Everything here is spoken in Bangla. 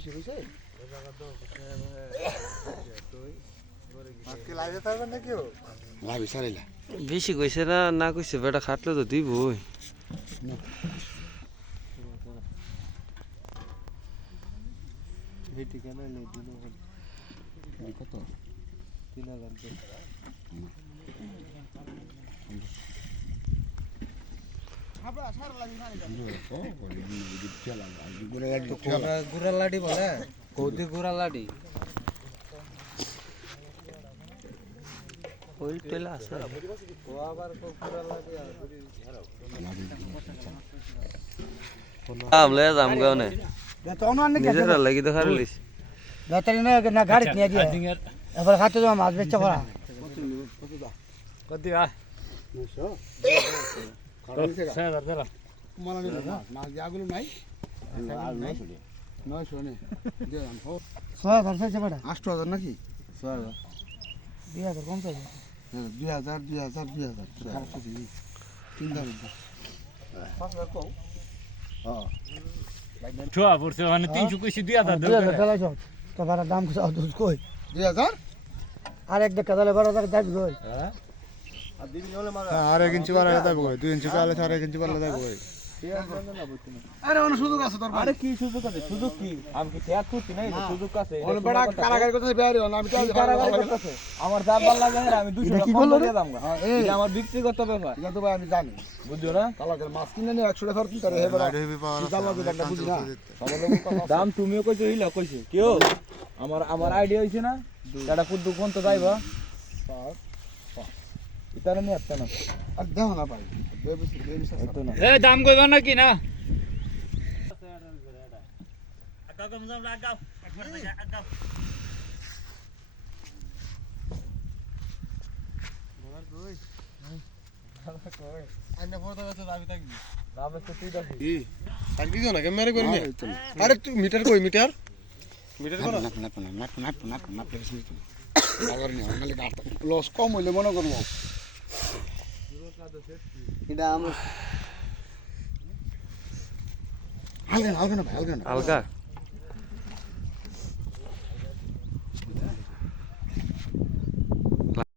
বেশি হইছে আজকে লাইভে থাকবেন নাকি ও লাভ সারিলা বেশি কইছে না না কইছে বেটা খাটলে তো দিবই এই ঠিকানা নেই দিলো কত 3000 গুড়া লাডি বলে কৌদি গুড়া লাডি ওই টেলা আছে ও আবার গুড়া লাডি আমলে জাম গাওনে নিজের লাগি তো খারলিস না গাড়ি নিয়ে দিয়ে এবার হাতে জমা মাছ বেচতে করা কত দিবা 900 মালা নিবে না মাছ দিয়াগুলো নাই 900 নে দিয়ে আন হো 6000 চাইছে বেটা 8000 নাকি 2000 কম চাইছে 2000 3000 ছোয়া পড়ছে মানে 300 কইছি 2000 দাও 2000 চালাইছ তো বারা দাম কই 2000 আর এক টাকা দিলে 12000 দাবি কই হ্যাঁ আর 1 ইঞ্চি বাড়ালে দেব কই 2 ইঞ্চি কালে 4 ইঞ্চি বাড়ালে দেব কই আরে অন্য সুযোগ আছে তোর আরে কি সুযোগ আছে সুযোগ কি আমি কি ট্যাগ করছি না এটা সুযোগ আছে অন্য বড় কারাগার কথা বেয়ারি হল আমি কাজ কারাগার করতেছে আমার যা ভালো লাগে না আমি 200 টাকা কম দিয়ে দাম গা এটা আমার ব্যক্তিগত ব্যাপার এটা তো ভাই আমি জানি বুঝছো না কালাকের মাছ কিনে নিয়ে 100 টাকা কি করে হে বড় দাম লাগে একটা বুঝি না দাম তুমিও কইছো হইলা কইছো কেউ আমার আইডিয়া হইছে না এটা কুদ্দু কোন তো যাইবা ইতারে নিয়ে আসতে না আর দেখো না ভাই বেবি হইতো না এই দাম কইবা নাকি না আগাও কম দাম লাগাও একবার দেখা আগাও আইনা ফটো আছে দাবি থাকবি দাম তো তুই দাও ই থাকবি না ক্যামেরা করবি আরে তুই মিটার কই মিটার কর না আবার নি নালে কাট লস কম হইলে মনে করব এটা আমরা হালকা না ভাই হালকা না আলগা